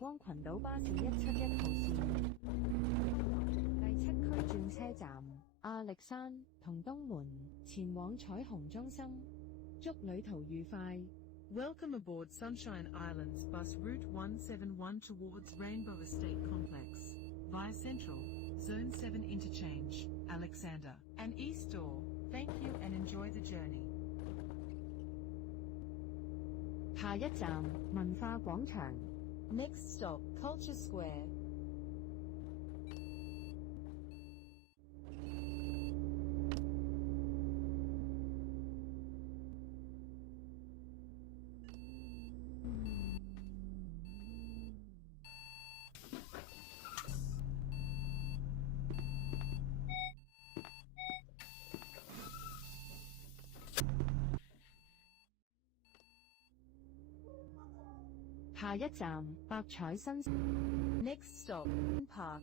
光群島巴士171號線，第7區轉車站亞歷山同東門，前往彩虹中心。祝旅途愉快。Welcome aboard Sunshine Islands bus route 171 towards Rainbow Estate Complex, via Central, Zone 7 Interchange, Alexander, and East Door. Thank you and enjoy the journey. 下一站文化廣場 Next stop, Culture Square.下一站百彩新 Next stop, Park.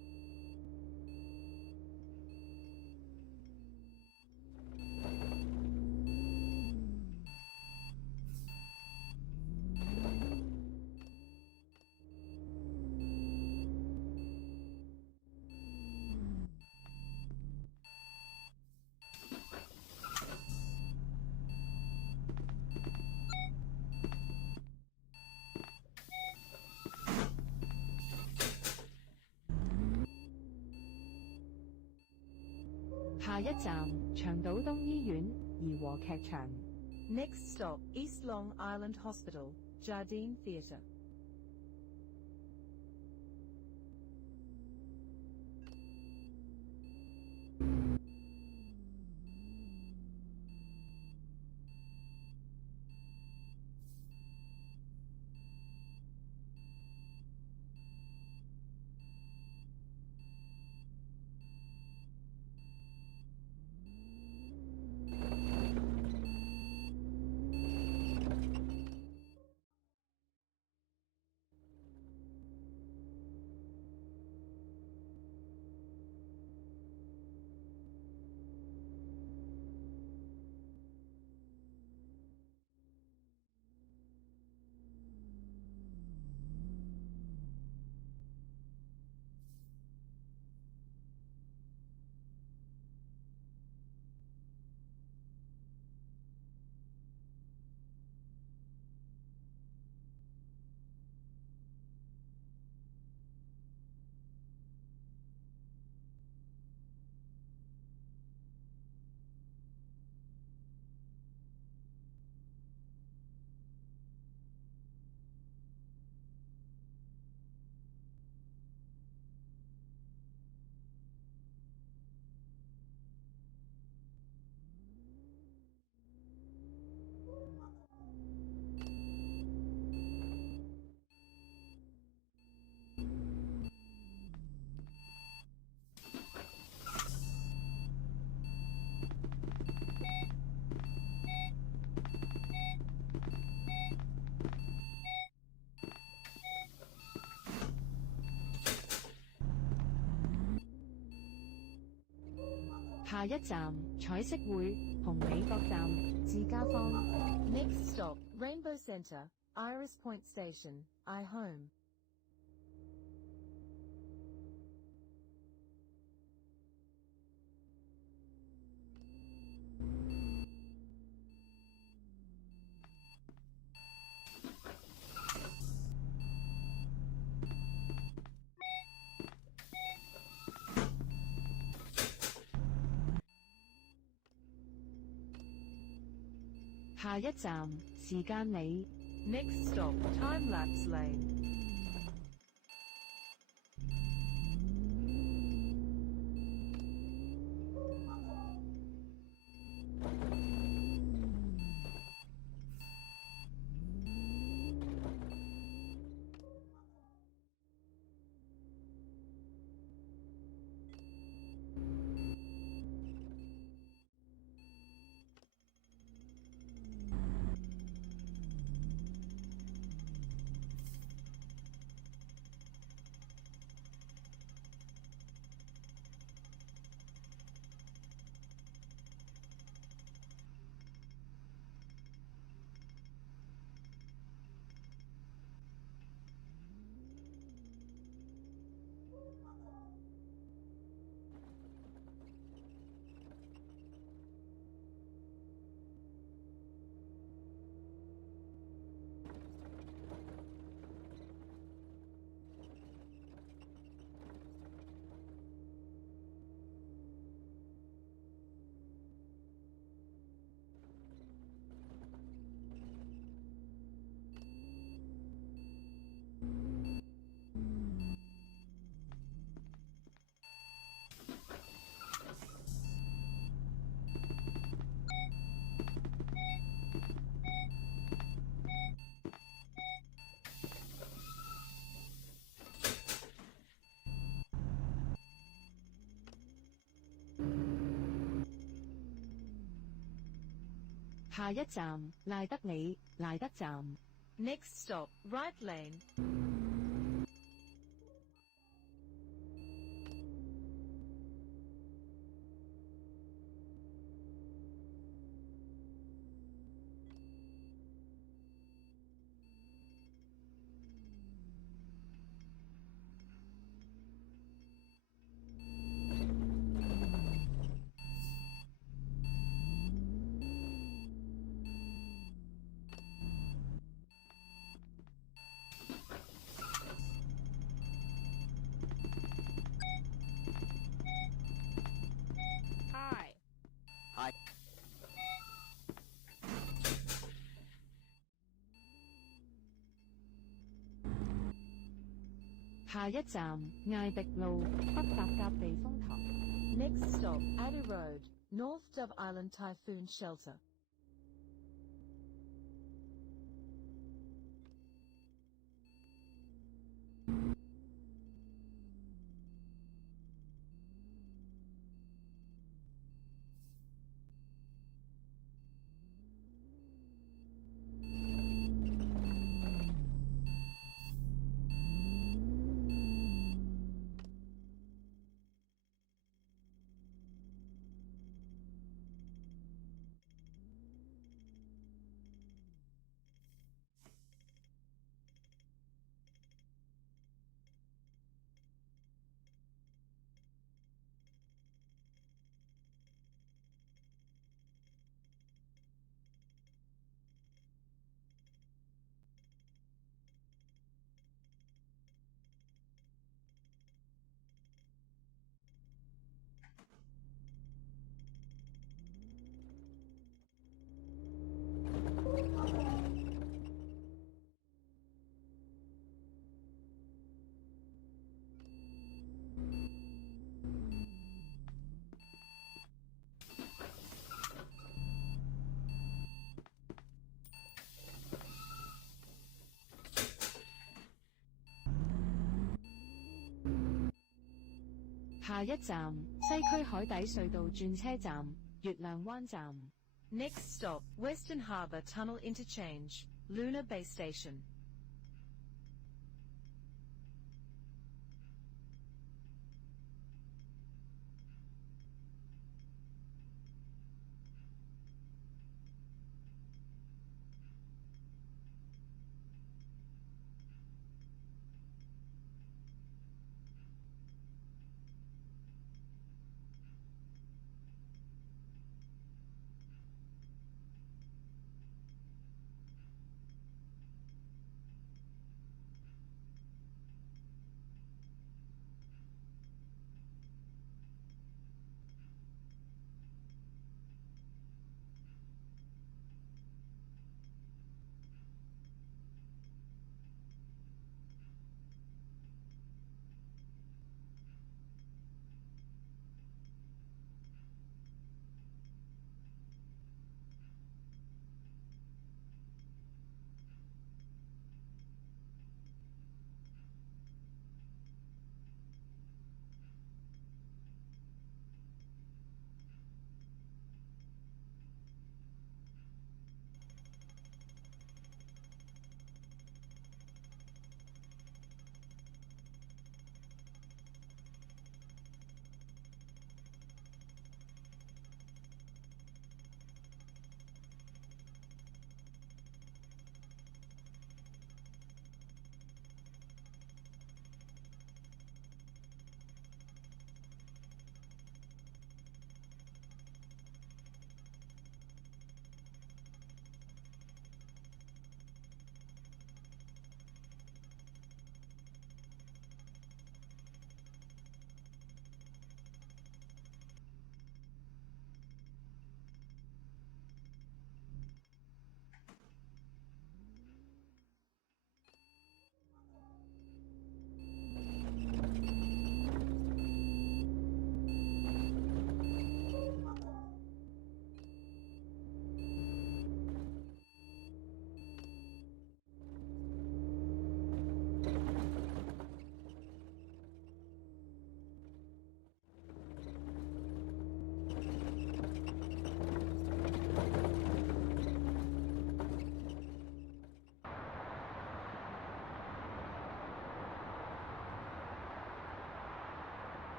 下一站長島東醫院怡和劇場 Next stop, East Long Island Hospital, Jardine Theatre. 下一站彩色會紅美國站自家坊 Next stop, Rainbow Center, Iris Point Station, iHome. 下一站時間里 Next stop, Time Lapse Lane. 下一站賴德里賴德站。Next stop, right lane. 下一站艾迪路北達甲避風塘。Next stop, Ada Road, North Dove Island Typhoon Shelter. 下一站西區海底隧道轉車站月亮灣站。Next stop, Western Harbour Tunnel Interchange, Luna Bay Station.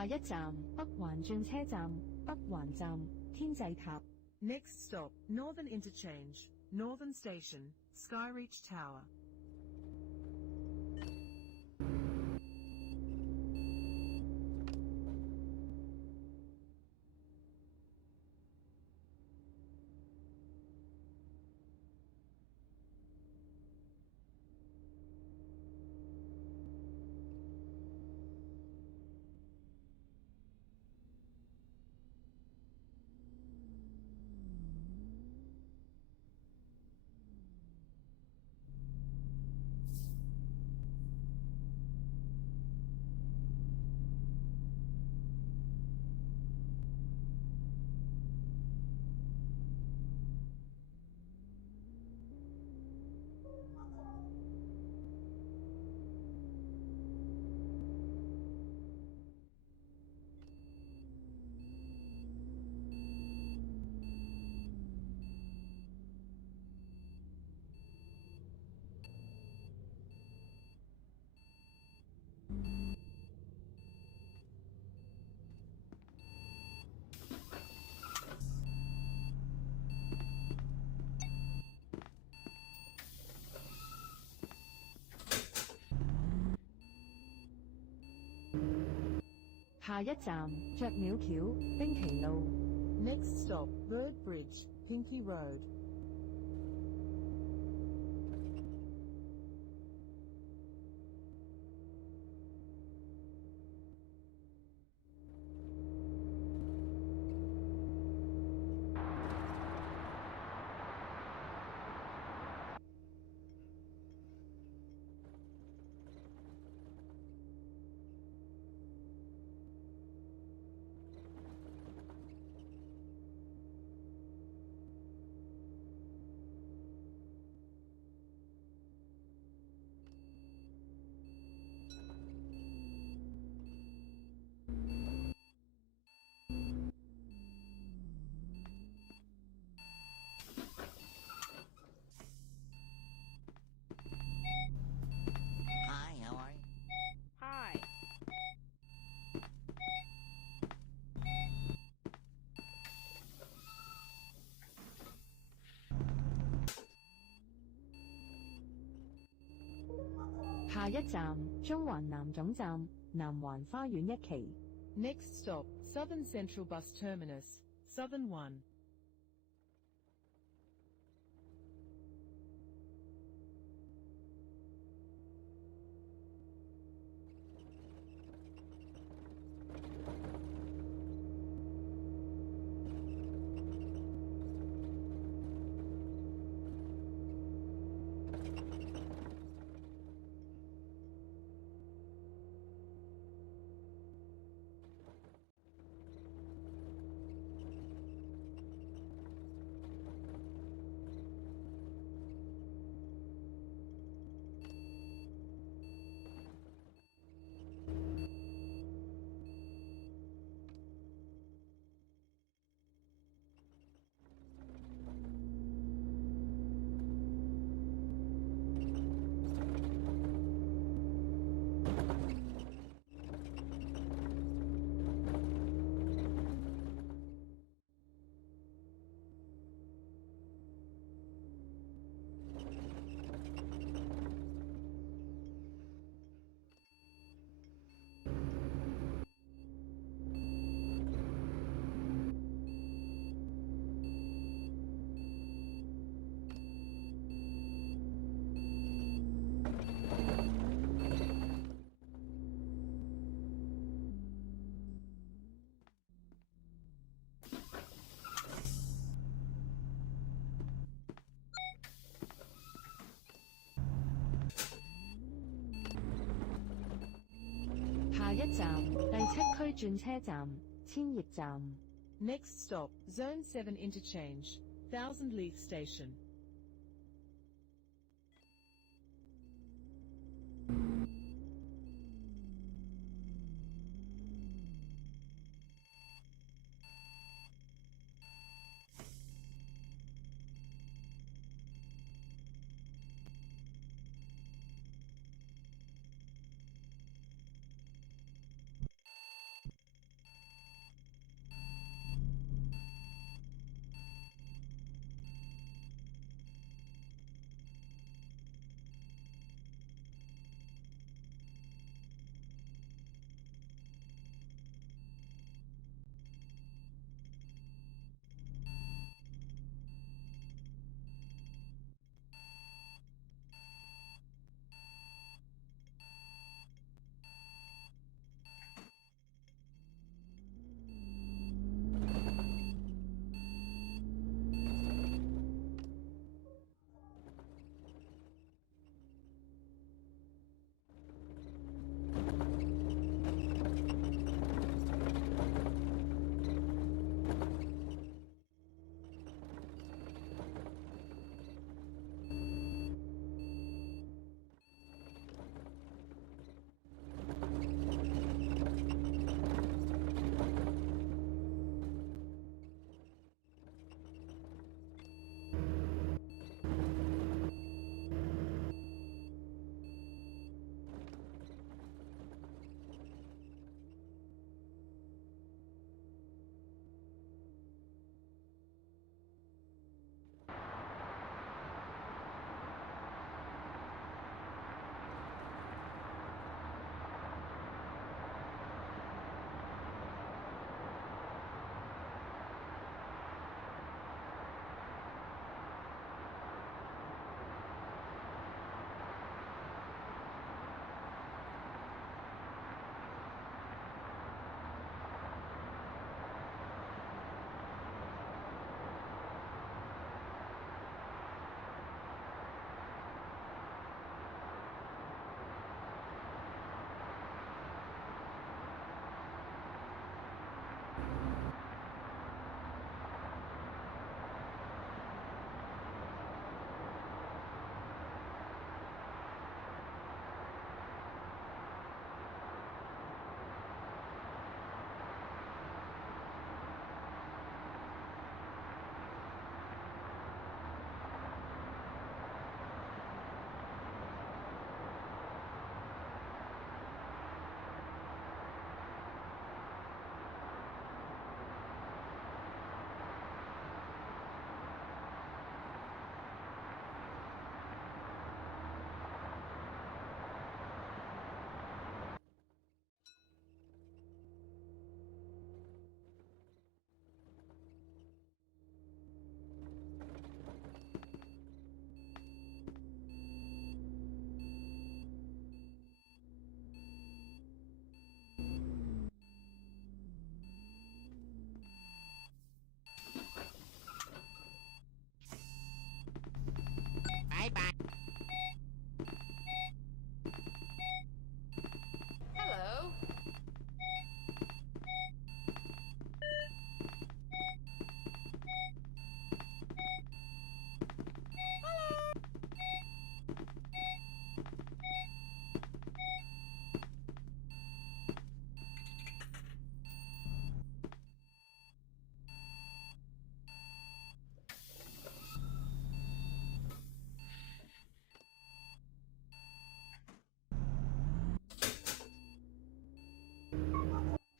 下一站北環轉車站，北環站，天際塔。Next stop, Northern Interchange, Northern Station, Skyreach Tower.下一站雀鳥橋，冰崎路。Next stop, Bird Bridge, Pinky Road. Hi, how are you? Hi.下一站中環南總站，南環花園一期。Next stop, Southern Central Bus Terminus, Southern 1.下一站第七區轉車站，千葉站。Next stop, Zone 7 Interchange, Thousand Leaf Station.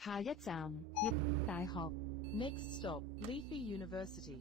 下一站，葉大學。Next stop, Leafy University.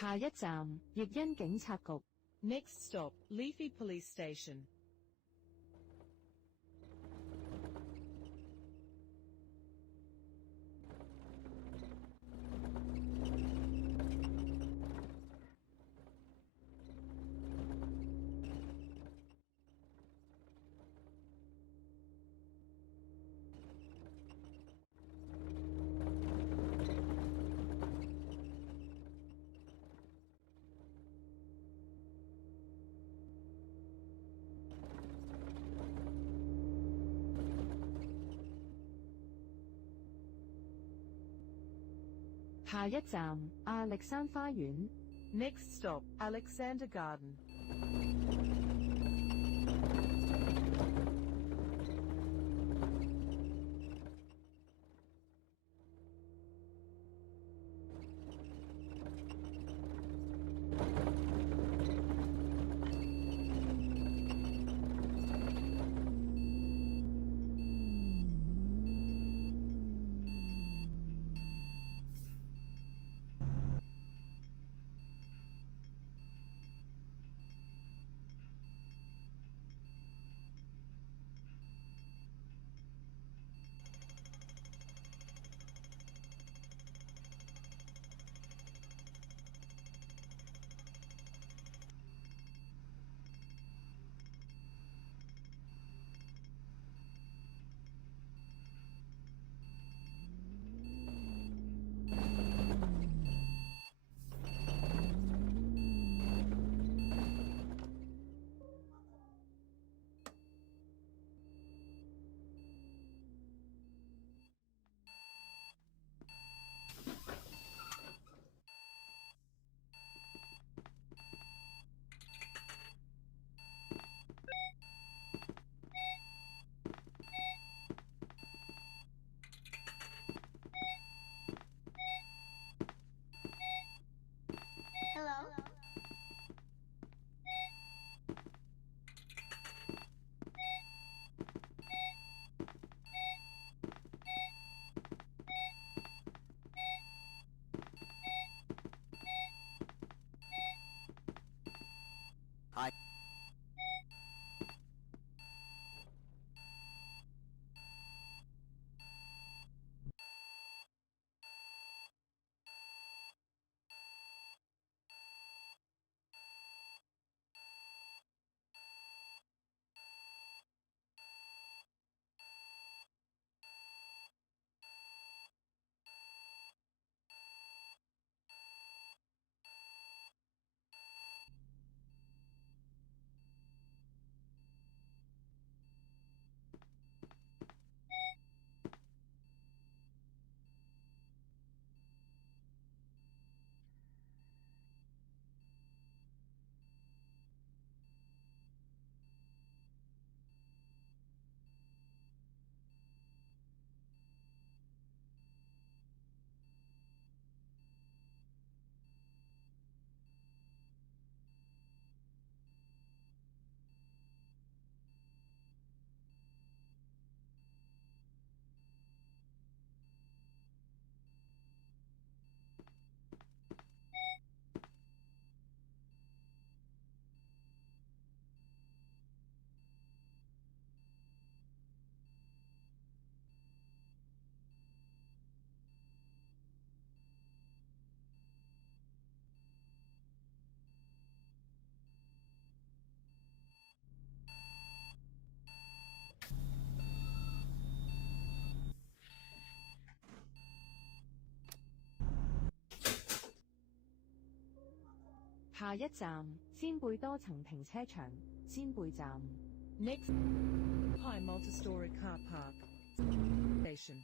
下一站，葉欣警察局。Next stop, Leafy Police Station. 下一站亞歷山花園。Next stop, Alexander Garden. Hello? Hi.下一站仙貝多層停車場，仙貝站。Next, High Multi-Story Car Park. Station.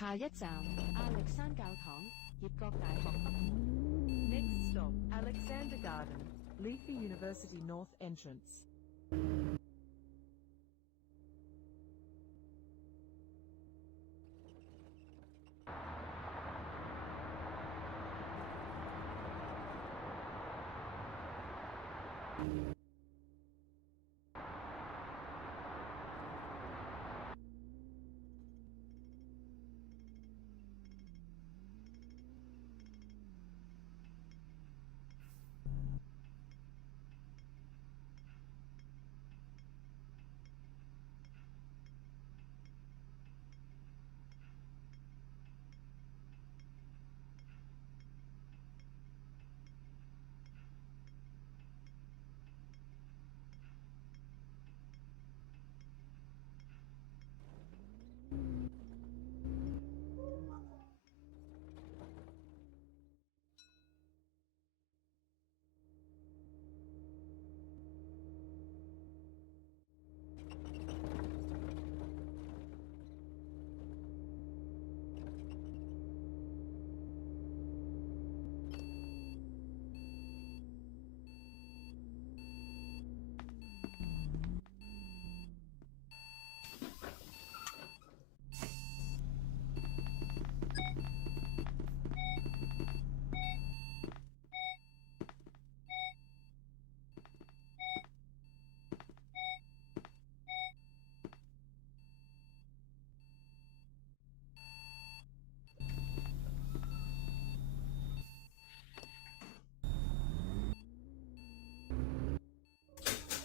下一站亞歷山教堂，葉國大學北門。Next stop, Alexander Garden, Leafy University North entrance.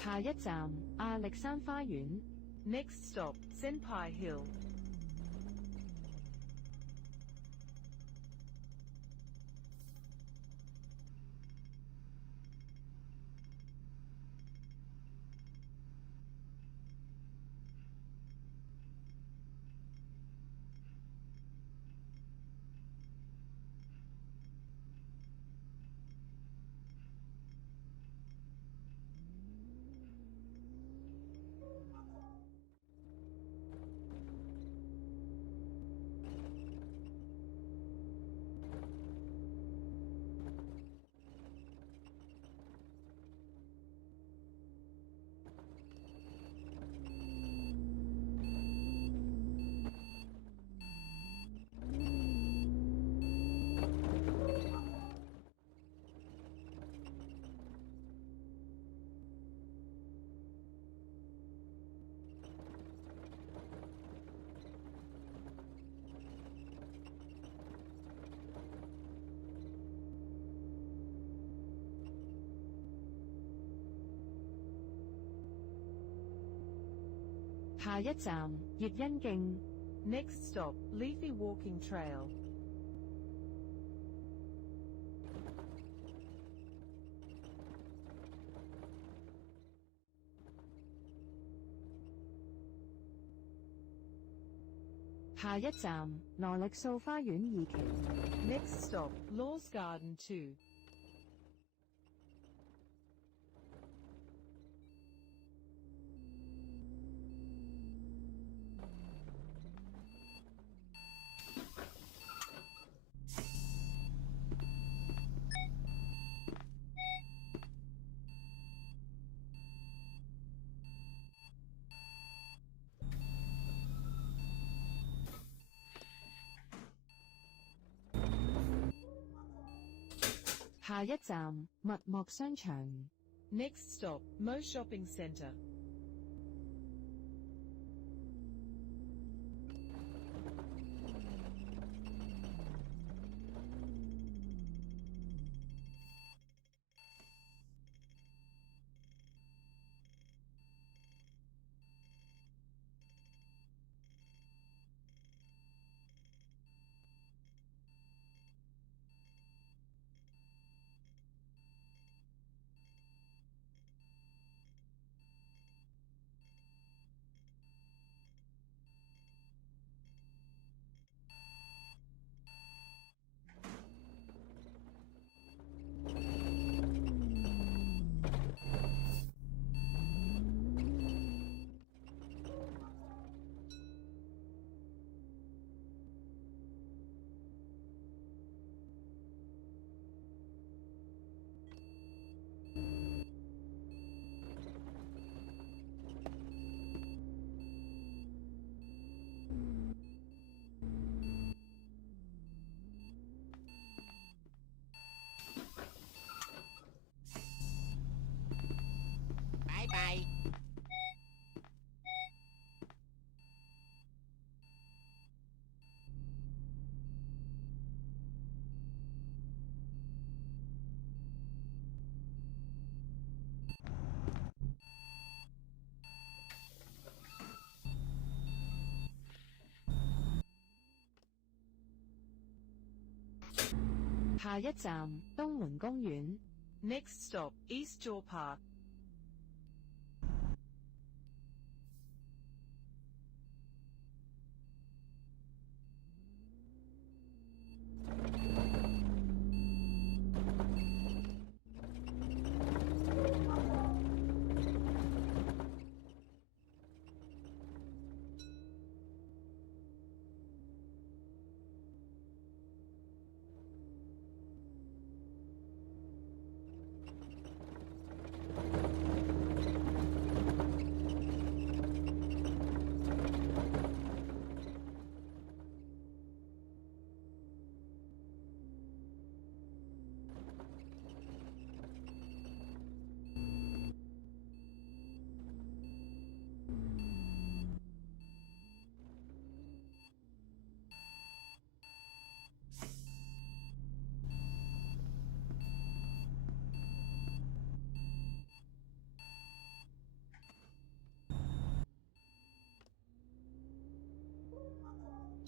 下一站亞歷山花園。Next stop, Senpai Hill.下一站葉欣徑。Next stop, Leafy Walking Trail.下一站羅力素花園二期。Next stop, Laws Garden 2.下一站麥莫商場。Next stop, Mo Shopping Centre. 下一站，東門公園。Next stop, East Jaw Park.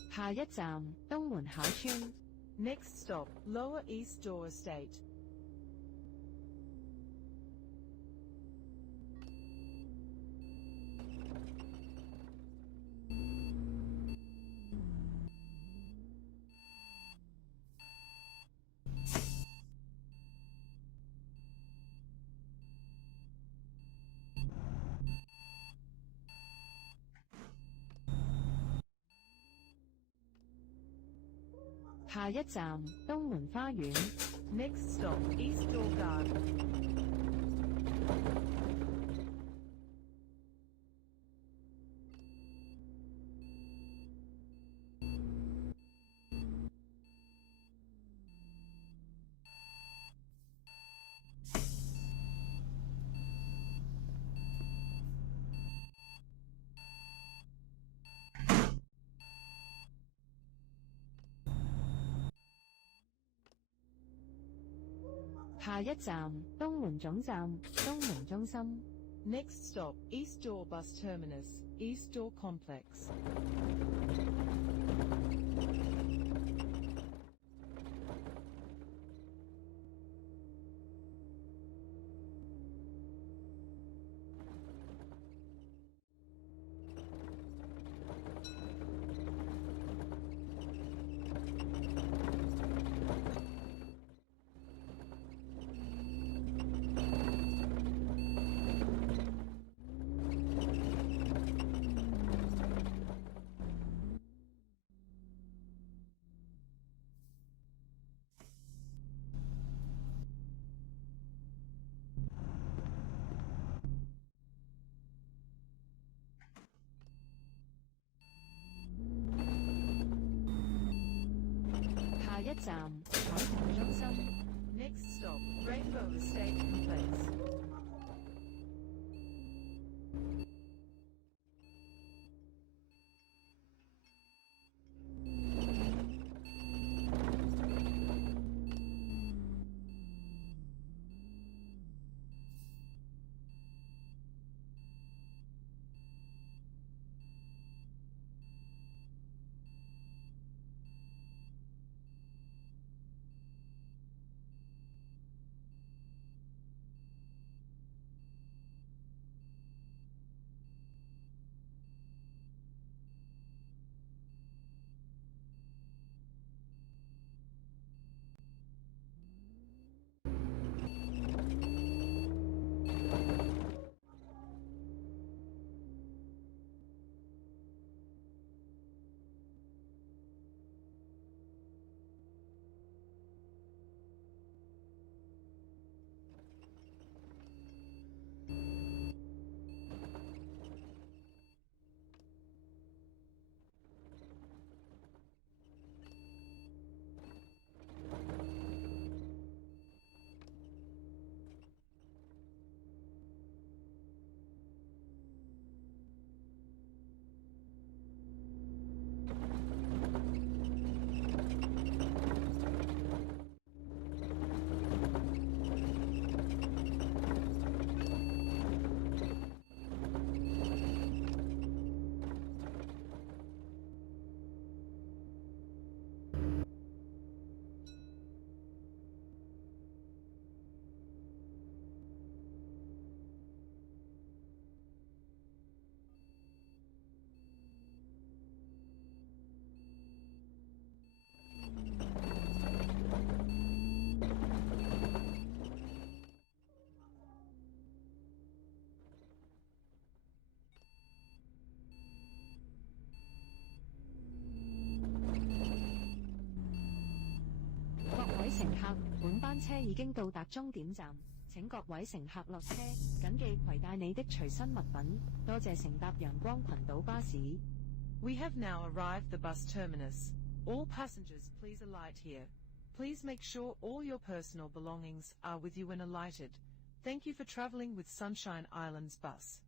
下一站，東門考村。Next stop, Lower East Jaw Estate.下一站，東門花園。Next stop, East Jaw Garden.下一站，東門總站，東門中心。Next stop, East Jaw Bus Terminus, East Jaw Complex.下一站，彩虹中心。Next stop, Rainbow Estate Complex. 乘客，本班車已經到達終點站，請各位乘客落車，謹記攜帶你的隨身物品。多謝乘搭陽光群島巴士。We have now arrived the bus terminus. All passengers, please alight here. Please make sure all your personal belongings are with you when alighted. Thank you for traveling with Sunshine Islands Bus.